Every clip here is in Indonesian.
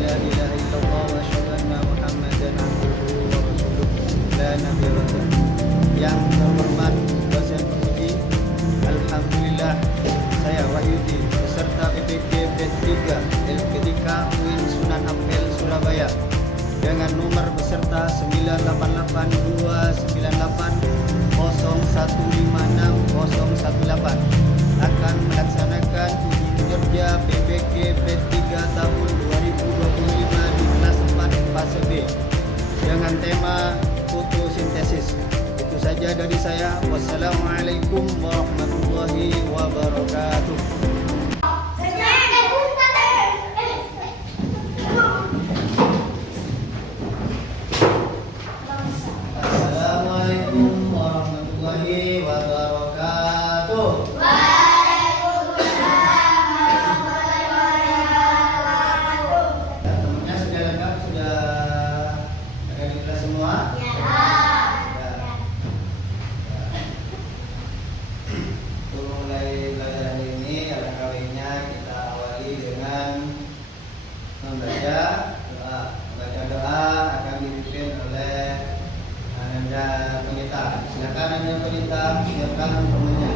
la ilaha illallah wa asyhadu anna Muhammadan abduhu wa rasuluh la nabiyya ba'dah. Yang terhormat dosen penguji, alhamdulillah saya Wahyudi peserta PPK B3 LPDK UIN Sunan Ampel Surabaya dengan nomor peserta 98828015618 akan melaksanakan uji kinerja PPK B3 tahun 2025 di kelas 4 fase B dengan tema fotosintesis. Itu saja dari saya. Wassalamualaikum warahmatullahi wabarakatuh. Assalamualaikum warahmatullahi wabarakatuh. Teman-temannya sudah lengkap, sudah ada di kelas semua? Ya. Untuk mulai pelajaran ini, alangkah baiknya kita awali dengan membaca doa. Membaca doa akan dipimpin oleh Anda Pendeta. Silakan Anda Pendeta, silakan temannya.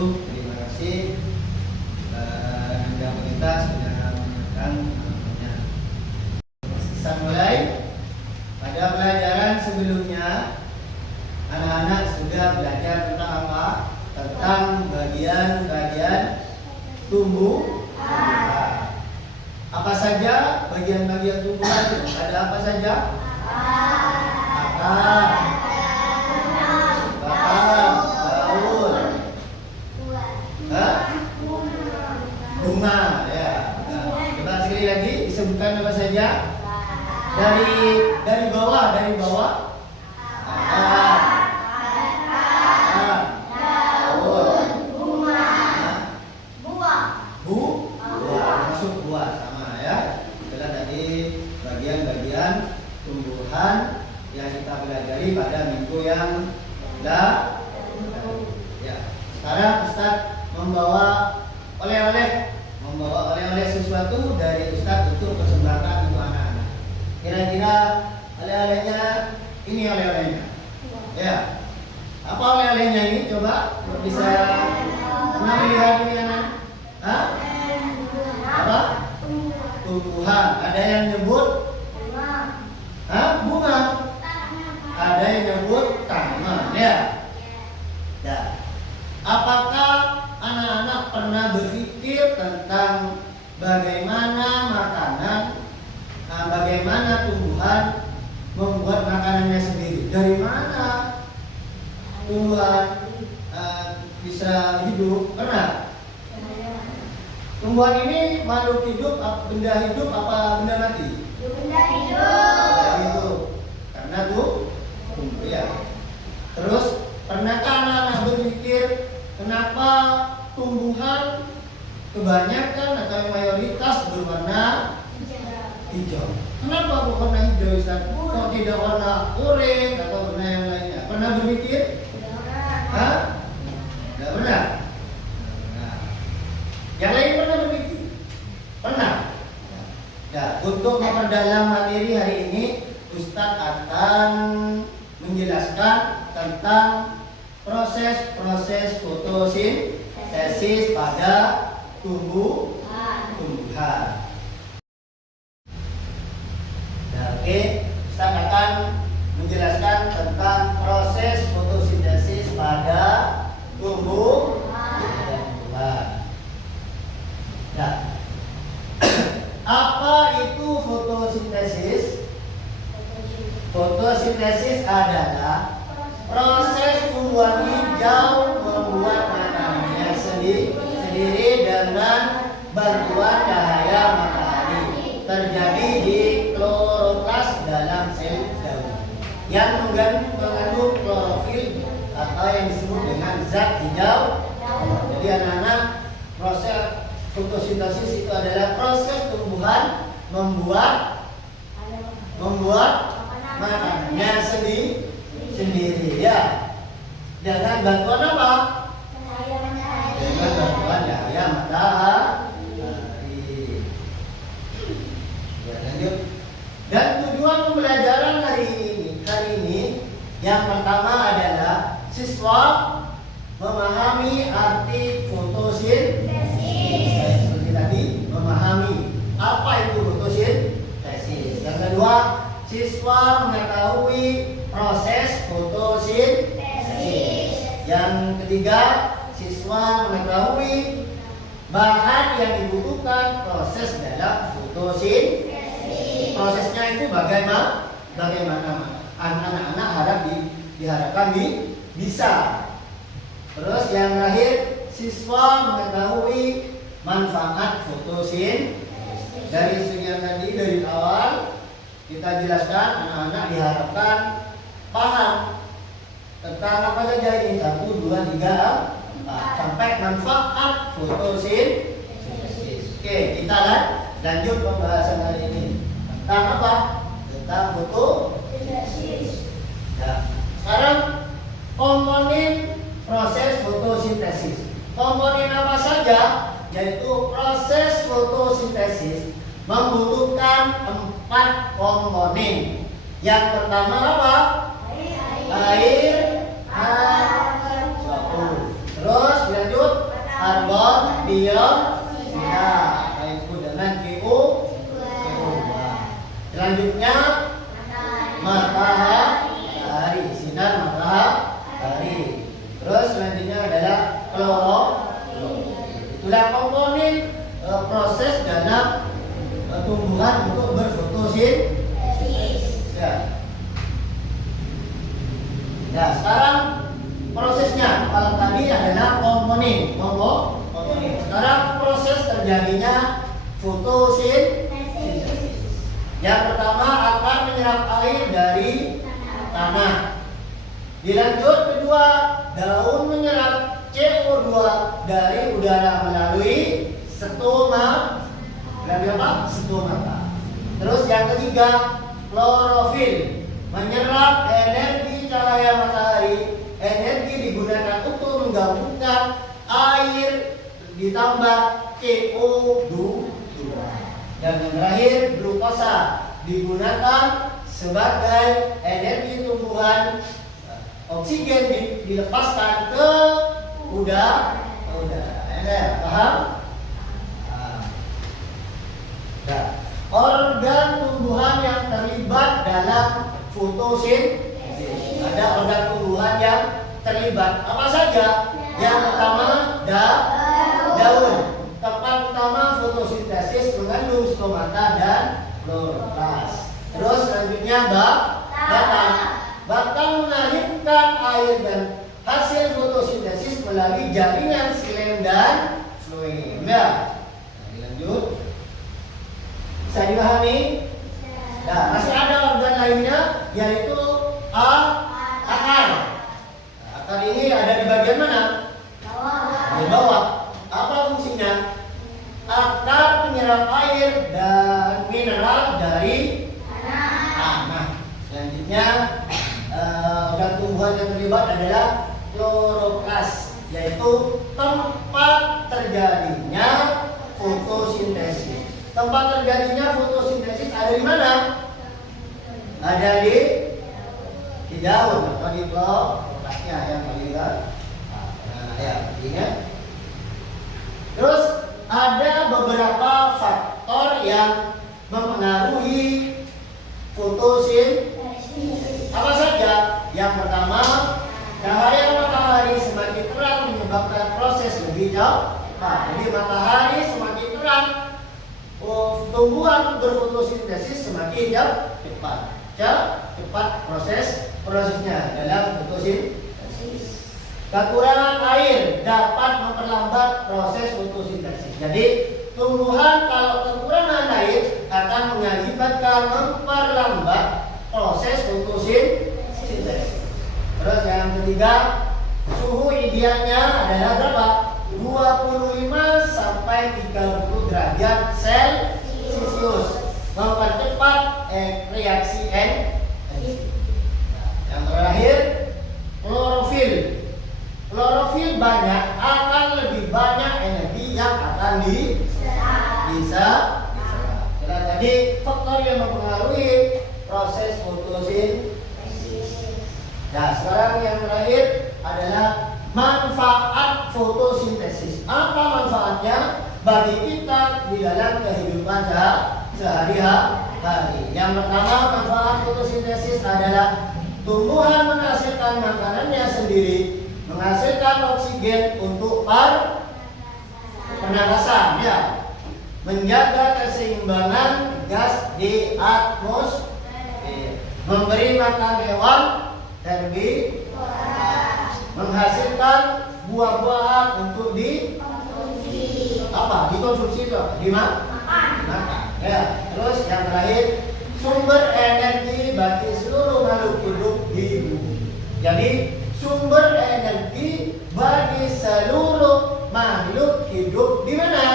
Terima kasih Anda Pendeta sudah menyampaikan namanya. Kita mulai. Pada pelajaran sebelumnya anak-anak sudah belajar tentang apa? Tentang bagian-bagian tumbuhan. Apa saja bagian-bagian tumbuhan? Ada apa saja? Akar, batang, daun, bunga, ya. Nah, coba sekali lagi disebutkan apa saja? Dari bawah, akar, daun, bunga, buah, masuk buah sama ya. Itulah tadi bagian-bagian tumbuhan yang kita pelajari pada minggu yang lalu. Ya. Sekarang Ustaz membawa oleh-oleh sesuatu dari Ustaz untuk persembahkan untuk anak-anak. Kira-kira oleh-olehnya ini oleh-olehnya. Ya. Apa oleh-olehnya ini? Coba bisa melihat ini anak. Hah? Apa? Tumbuhan. Ada yang nyebut bunga. Ada yang nyebut tanaman. Ya. Apakah anak-anak pernah berpikir tentang bagaimana makanan, bagaimana tumbuhan membuat makanannya sendiri? Dari mana tumbuhan bisa hidup? Pernah? Tumbuhan ini makhluk hidup, benda hidup apa benda mati? Benda hidup. Karena tumbuh ya. Terus pernahkah anak-anak berpikir kenapa kebanyakan atau mayoritas berwarna hijau. Kenapa kok warna hijau, Ustaz? Kok tidak warna oranye atau warna yang lainnya? Pernah berpikir? Hah? Tidak pernah. Nah, yang lain pernah berpikir? Pernah. Ya, untuk memperdalam materi hari ini, Ustaz akan menjelaskan tentang proses-proses fotosintesis pada tumbuhan. Nah, oke, Ustaz akan menjelaskan tentang proses fotosintesis pada tumbuhan. Nah, apa itu fotosintesis? Fotosintesis adalah proses tumbuhan hijau membuat makanannya sendiri dengan bantuan cahaya matahari. Terjadi di kloroplas dalam sel daun yang mengandung klorofil atau yang disebut dengan zat hijau. Jadi anak-anak, proses fotosintesis itu adalah proses tumbuhan membuat makanannya sendiri ya. Dengan bantuan apa? Dengan bantuan cahaya matahari. Ya, lanjut. Dan tujuan pembelajaran hari ini yang pertama adalah siswa memahami arti fotosintesis. Seperti tadi, memahami apa itu fotosintesis. Yang kedua, siswa mengetahui proses fotosintesis. Yang ketiga, siswa mengetahui bahan yang dibutuhkan proses dalam fotosintesis. Prosesnya itu bagaimana anak-anak diharapkan bisa. Terus yang terakhir, siswa mengetahui manfaat fotosintesis. Dari studian tadi dari awal kita jelaskan, anak-anak diharapkan paham tentang apa saja ini, 1, 2, 3, 4 sampai manfaat fotosintesis. Oke, kita lanjut pembahasan hari ini tentang apa? Tentang fotosintesis. Ya. Sekarang komponen proses fotosintesis. Komponen apa saja? Yaitu proses fotosintesis membutuhkan 4 komponen. Yang pertama apa? Air, terus lanjut karbon dioksida, yaitu dengan CO2. Selanjutnya matahari, sinar matahari. Terus selanjutnya adalah klorofil. Itulah komponen proses dalam tumbuhan untuk berfotosintesis. Ya, sekarang prosesnya. Kalau tadi adalah komponen. Sekarang proses terjadinya fotosintesis. Yang pertama akan menyerap air dari tanah. Dilanjut kedua, daun menyerap CO2 dari udara melalui stomata. Terus yang ketiga, klorofil menyerap energi cahaya matahari. Energi digunakan untuk menggabungkan air ditambah CO2. Dan yang terakhir, glukosa digunakan sebagai energi tumbuhan. Oksigen dilepaskan ke udara. Paham? Nah, organ tumbuhan yang terlibat dalam fotosintesis. Ada organ tumbuhan yang terlibat. Apa saja? Yang pertama, daun. Tempat utama fotosintesis mengandung stomata dan kloroplas. Terus selanjutnya batang. Batang mengalirkan air dan hasil fotosintesis melalui jaringan xilem dan floem. Ya. Lanjut. Bisa dipahami? Nah, masih ada organ lainnya, yaitu akar. Akar ini ada di bagian mana? Di bawah. Apa fungsinya? Artinya organ tumbuhan yang terlibat adalah kloroplas, yaitu tempat terjadinya fotosintesis. Tempat terjadinya fotosintesis ada di mana? Ada di daun atau di kloroplasnya yang terlibat. Ya, ingat. Terus ada beberapa faktor yang mempengaruhi fotosintesis. Apa saja? Yang pertama, cahaya matahari semakin terang menyebabkan proses lebih cepat. Jadi matahari semakin terang, tumbuhan berfotosintesis semakin cepat. Cepat prosesnya dalam fotosintesis. Kekurangan air dapat memperlambat proses fotosintesis. Jadi tumbuhan kalau kekurangan air akan mengakibatkan memperlambat proses fotosintesis. Terus yang ketiga, suhu idealnya adalah berapa? 25 sampai 30 derajat Celcius. Mempercepat reaksi enzim. Yang terakhir, klorofil. Klorofil banyak akan lebih banyak energi yang akan diserap. Jadi faktor yang mempengaruhi proses fotosintesis. Nah, sekarang yang terakhir adalah manfaat fotosintesis. Apa manfaatnya bagi kita di dalam kehidupan sehari-hari? Yang pertama, manfaat fotosintesis adalah tumbuhan menghasilkan makanannya sendiri, menghasilkan oksigen untuk pernafasan, ya, menjaga keseimbangan gas di atmosfer, memberi makan hewan herbivora, menghasilkan buah-buahan untuk dikonsumsi itu dimakan. Ya, terus yang terakhir, sumber energi bagi seluruh makhluk hidup di bumi. Jadi sumber energi bagi seluruh makhluk hidup di mana?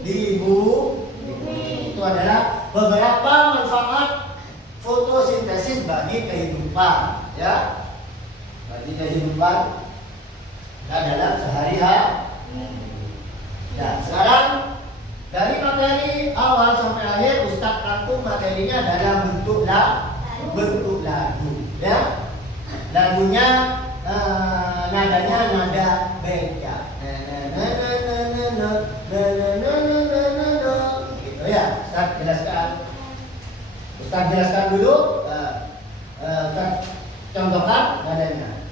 Di bumi. Itu adalah beberapa manfaat fotosintesis bagi kehidupan, ya, bagi kehidupan dalam sehari-hari. Nah, sekarang dari materi awal sampai akhir Ustaz rangkum materinya dalam bentuk lagu, ya. Lagunya nadanya nada beca, gitu ya. Ustaz jelaskan dulu. Ustaz contohkan nadanya.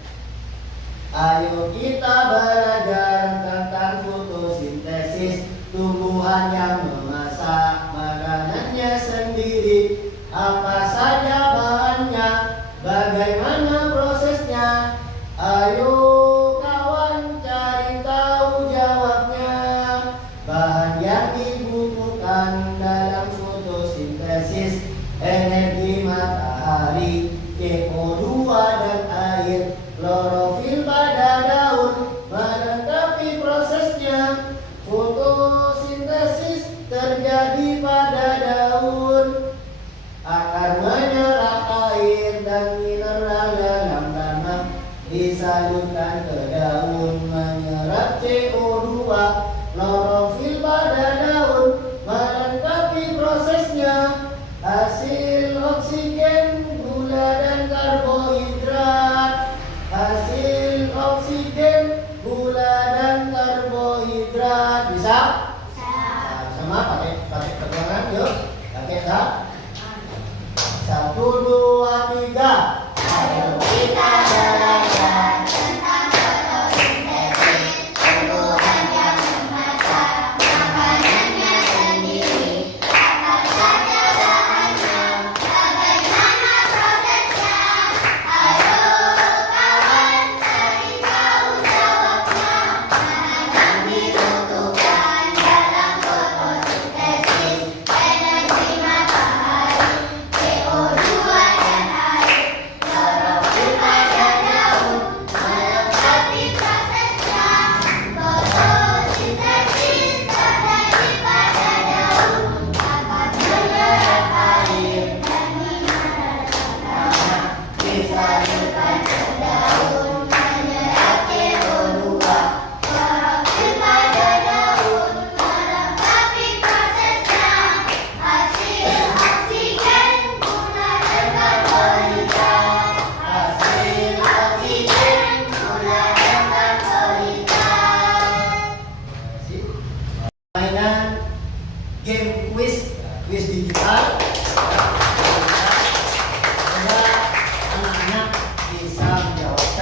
Ayo kita belajar tentang fotosintesis, tumbuhan yang memasak makanannya sendiri. Apa saja bahannya, bagaimana prosesnya? Ayo kawan cari tahu jawabnya. Bahan yang dibutuhkan dalam fotosintesis: energi matahari, CO2 dan air, klorofil pada daun. Menanggapi prosesnya, fotosintesis terjadi pada daun. Akar menyerap air dan mineral dalam tanah, disalurkan ke daun, menyerap CO2. Klorofil pada daun, melengkapi prosesnya, hasil oksigen, gula dan karbohidrat. Hasil oksigen, gula dan karbohidrat. Bisa? Sama pakai keterangan, yuk. Pakai tak? 1, 2, 3. Ayo kita belajar tentang fotosintesis, tumbuhan yang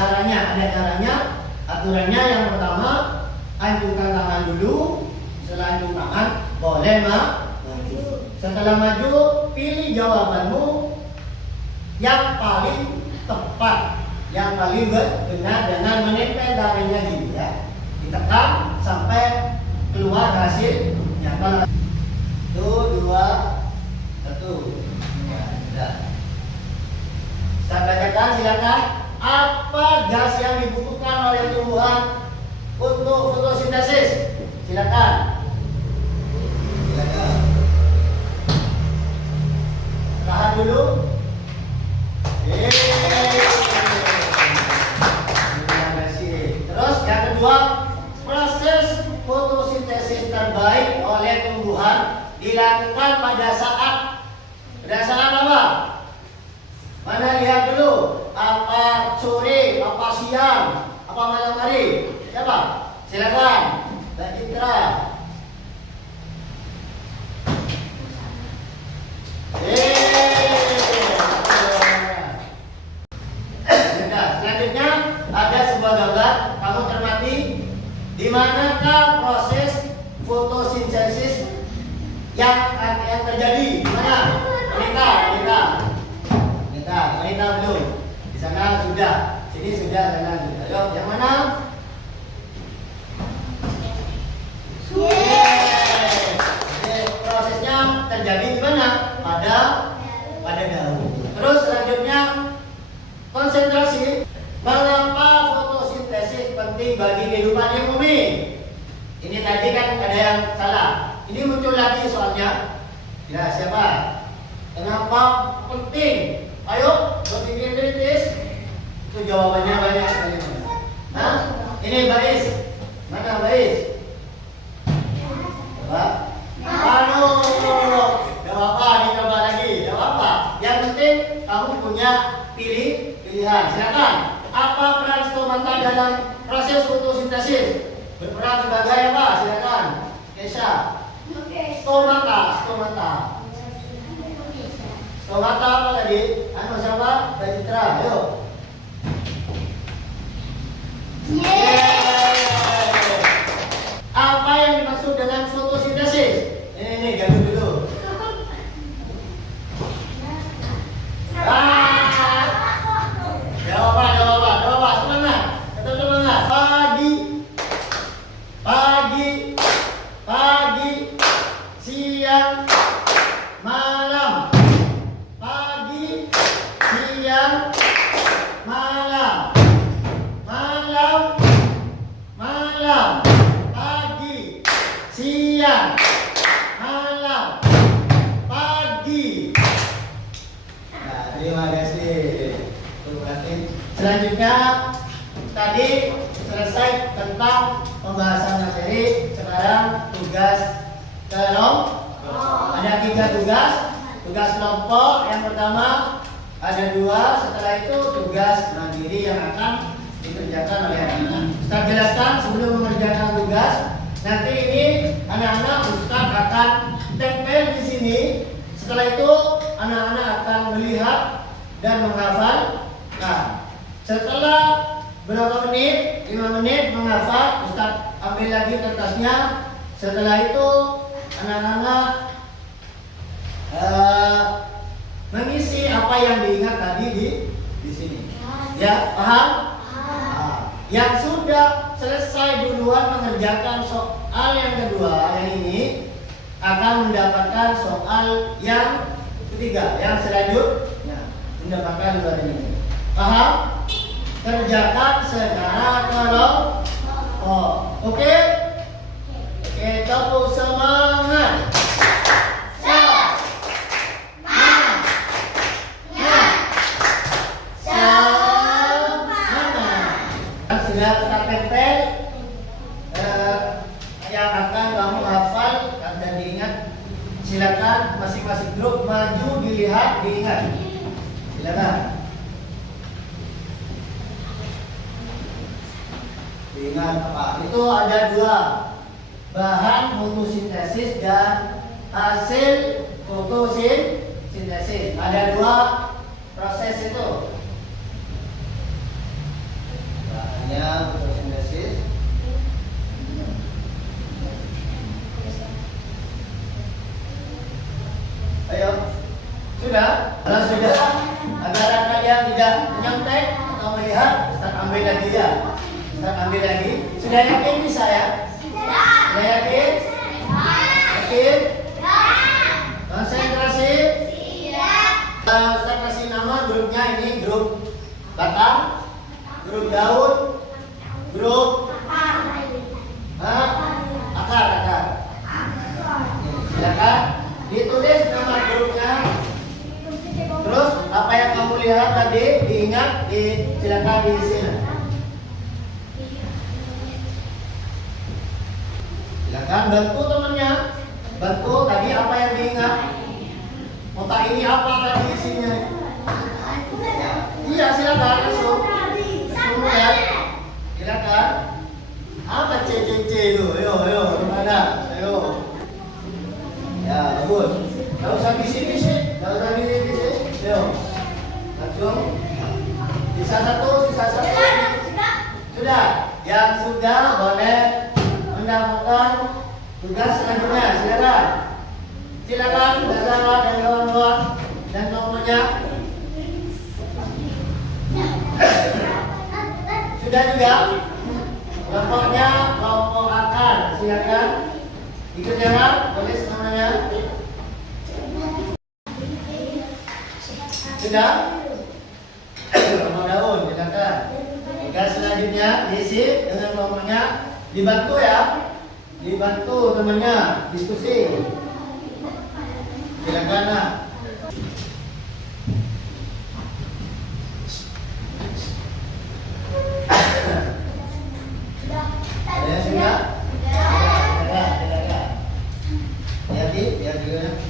caranya, ada caranya. Aturannya yang pertama, anjungkan tangan dulu. Setelah anjung tangan, boleh maju. Setelah maju, pilih jawabanmu yang paling tepat, yang paling benar dengan menempel garisnya gini ya. Ditekan sampai keluar hasilnya. Kalau 1, 2, 1. Ya, sudah. Saya bacakan, silakan. Apa gas yang dibutuhkan oleh tumbuhan untuk fotosintesis? Silakan. Silakan. Tahan dulu. Terus yang kedua, proses fotosintesis terbaik oleh tumbuhan dilakukan pada saat apa? Mana lihat dulu, apa sore, apa siang, apa malam hari? Siapa? Silakan, Mbak Citra. Selanjutnya ada sebuah gambar, kamu cermati di manakah proses fotosintesis yang terjadi? Di mana? Wanita belum. Di sana sudah, sini sudah, sana sudah. Ayo, yang mana? Prosesnya terjadi di mana? Pada daun. Terus selanjutnya konsentrasi. Mengapa fotosintesis penting bagi kehidupan yang bumi? Ini tadi kan ada yang salah. Ini muncul lagi soalnya. Ya, siapa? Kenapa penting? Ayo, berpikir kritis. Itu jawabannya banyak sekali. Nah, ini Bais. Mana Bais? Coba. Gak apa-apa, dicoba lagi. Gak apa-apa. Yang penting kamu punya pilihan. Silakan. Apa peran stomata dalam proses fotosintesis? Berperan sebagai apa? Silakan. Kesha. Stomata. Stomata apa tadi? Siapa? Mbak Citra. Ayo. Apa yang dimaksud dengan fotosintesis? Ini gabung dulu. Jawab, semangat. Tetap semangat. Pagi, siang, malam. Pagi, siang, malam. Malam. Pagi, siang, malam. Pagi. Nah, terima kasih. Selanjutnya tadi selesai tentang pembahasan materi. Sekarang tugas kelompok. Ada 3 tugas. Tugas kelompok yang pertama ada 2. Setelah itu tugas mandiri yang akan dikerjakan oleh anak-anak. Ustaz jelaskan sebelum mengerjakan tugas. Nanti ini anak-anak Ustaz akan tempel di sini. Setelah itu anak-anak akan melihat dan menghafal. Nah, setelah berapa menit, 5 menit menghafal, Ustaz ambil lagi kertasnya. Setelah itu anak-anak mengisi apa yang diingat tadi di sini. Ya, paham? Yang sudah selesai duluan mengerjakan soal yang kedua, yang ini akan mendapatkan soal yang ketiga, yang selanjutnya mendapatkan dua ini. Paham? Kerjakan secara kelompok. Oke? Oke, tepuk semangat. Sudah kita tempel yang akan kamu hafal dan diingat. Silakan masing-masing grup maju, dilihat, diingat. Silakan. Diingat apa? Itu ada 2, bahan fotosintesis dan hasil fotosintesis. Ada 2 proses itu. ambil lagi ya. Ustaz ambil lagi. Sudah yakin bisa ya? Sudah yakin? Yakin? Konsentrasi. Ustaz kasih nama grupnya ini grup batang, grup daun, grup akar. Silakan ditulis nama grupnya. Terus apa yang kamu lihat tadi diingat, silakan diisi. Silakan bantu temannya. Bantu tadi apa yang diingat. Otak ini apa tadi isinya? Iya silakan langsung. Kemudian silakan. Apa C itu? Ayo, mana? Ayo. Ya, bagus. Enggak usah bisik-bisik. Ayo. Langsung. Sisa satu. Sudah. Yang sudah boleh mendapatkan tugas selanjutnya. Silakan bersama dan kawan-kawan dan kelompoknya. Sudah juga. Kelompoknya kelompok akar. Silakan dikerjakan, tulis namanya. Sudah? Kelompok daun, silakan. Tugas selanjutnya diisi dengan kelompoknya. Dibantu ya. Dibantu temannya diskusi. Silakan lah. Ada yang sudah? Silakan. Biar juga.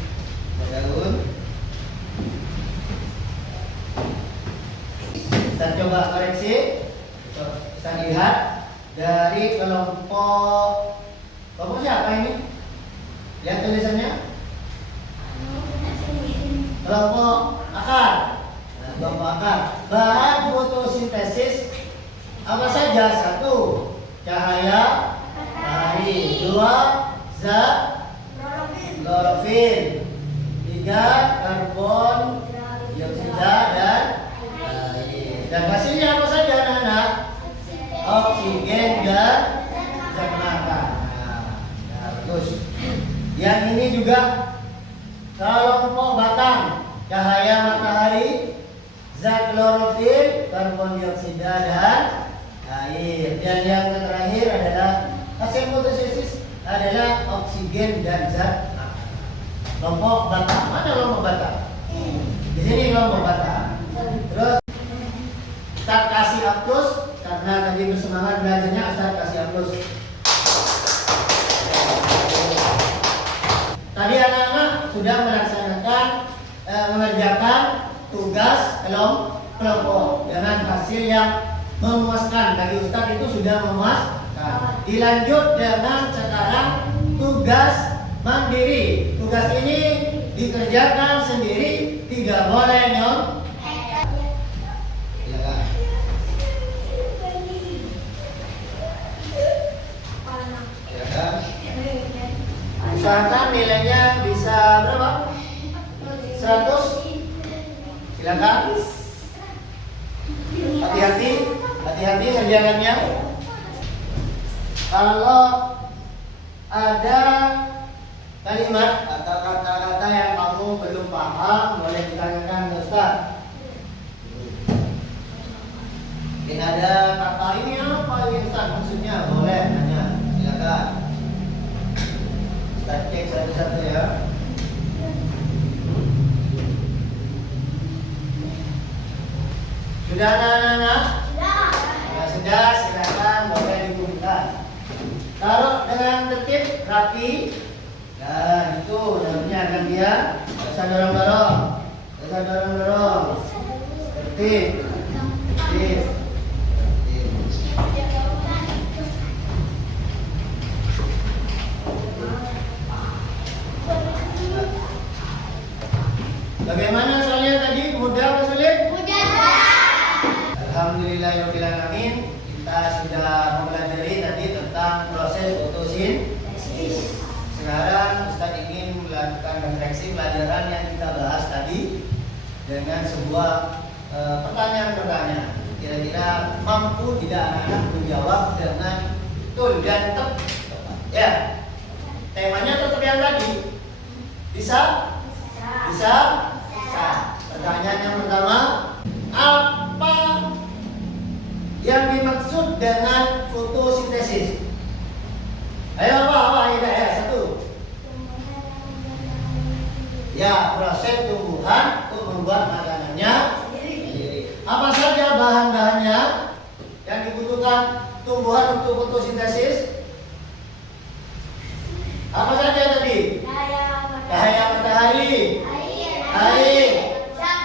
Daun. Kita coba koreksi. Kita lihat dari kelompok siapa ini? Lihat tulisannya. Kelompok akar. Kelompok akar. Bahan fotosintesis apa saja? 1. Cahaya matahari. 2. Zat klorofil. 3. Karbon dioksida dan air. Dan hasilnya apa saja anak-anak? Oksigen dan zat makan. Bagus. Yang ini juga kelompok batang. Cahaya matahari, zat klorofil, karbon dioksida dan air. Dan yang terakhir adalah hasil fotosintesis adalah oksigen dan zat makan. Kelompok batang. Mana kelompok batang? Di sini kelompok batang. Terus Ustaz kasih aplaus karena tadi bersemangat belajarnya. Ustaz kasih aplaus. Tadi anak-anak sudah melaksanakan mengerjakan tugas kelompok dengan hasil yang memuaskan. Bagi Ustaz itu sudah memuaskan. Dilanjut dengan sekarang tugas mandiri. Tugas ini dikerjakan sendiri, tidak boleh nyontek. Usahakan nilainya bisa berapa? 100. Silakan. Hati-hati kerjaannya. Kalau ada kalimat atau kata-kata yang kamu belum paham, boleh ditanyakan ke Ustaz. Mungkin ada kata ini apa ini Ustaz maksudnya? Boleh tanya. Silakan. Ustaz cek satu-satu ya. Sudah anak-anak? Sudah, silakan boleh dikumpulkan. Taruh dengan tertib, rapi. Dan itu dalamnya akan dia. Tidak usah dorong-dorong. Tertib. Bagaimana soalnya tadi? Mudah atau sulit? Mudah. Alhamdulillahirobbilalamin. Kita sudah mempelajari tadi tentang proses fotosintesis. Sekarang Ustaz ingin melakukan refleksi pelajaran yang kita bahas tadi dengan sebuah pertanyaan-pertanyaan. kira-kira mampu tidak anak-anak menjawab dengan betul dan tepat. Ya, temanya tetap yang tadi. Bisa? Bisa? Bisa. Pertanyaan yang pertama, apa yang dimaksud dengan fotosintesis? Ayo apa? Ya, satu. Ya, proses tumbuhan untuk membuat makanannya sendiri. Apa saja bahan-bahannya yang dibutuhkan tumbuhan untuk fotosintesis? Apa saja tadi? Cahaya matahari, air, zat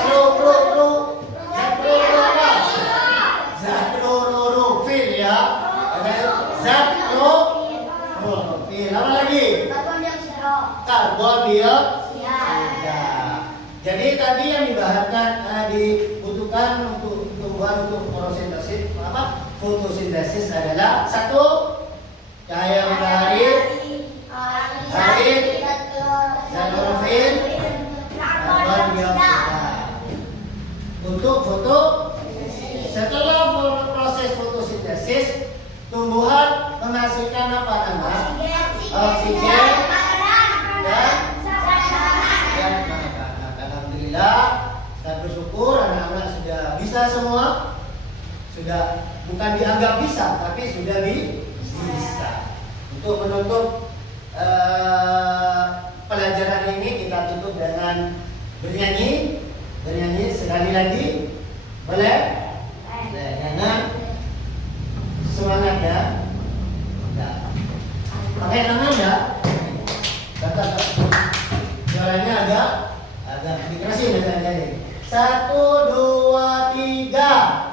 klorofil ya. Zat klorofil. Apa lagi? Karbon dioksida. Jadi tadi yang dibutuhkan untuk tumbuhan untuk fotosintesis adalah satu, cahaya matahari, air, zat klorofil, karbon dioksida. Untuk setelah proses fotosintesis, tumbuhan menghasilkan apa namanya? Oksigen dan makanan. Alhamdulillah, kita bersyukur anak-anak sudah bisa semua. Sudah bukan dianggap bisa, tapi sudah bisa. Untuk menutup pelajaran ini kita tutup dengan bernyanyi sekali lagi. Boleh? Dengan semangat ya. Pakai tangan ya. Suaranya agak dikerasin ya. 1, 2, 3.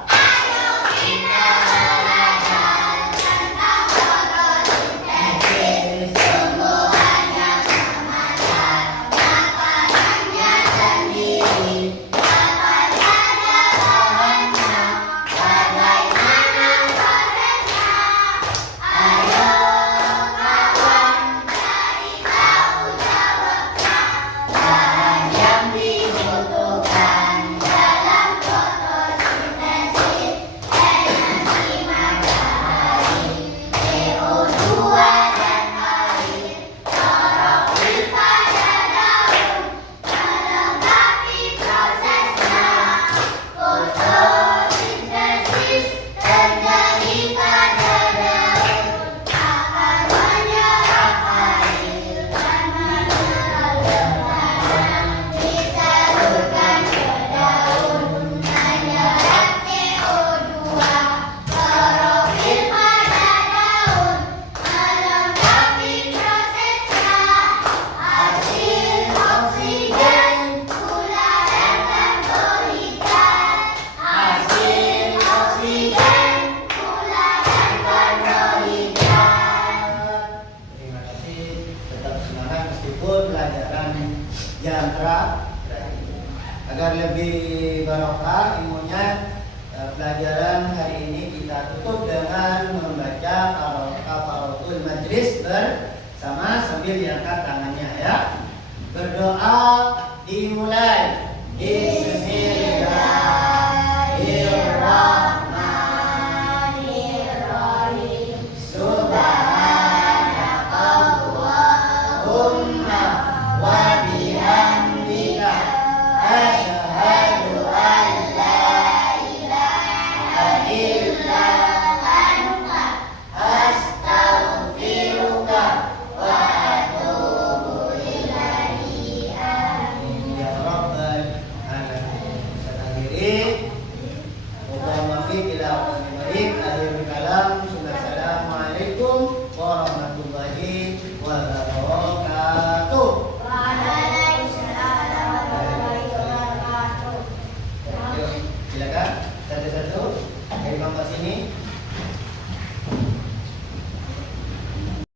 Agar lebih barokah ilmunya, pelajaran hari ini kita tutup dengan membaca kafaratul majlis bersama sambil diangkat tangannya ya. Berdoa dimulai.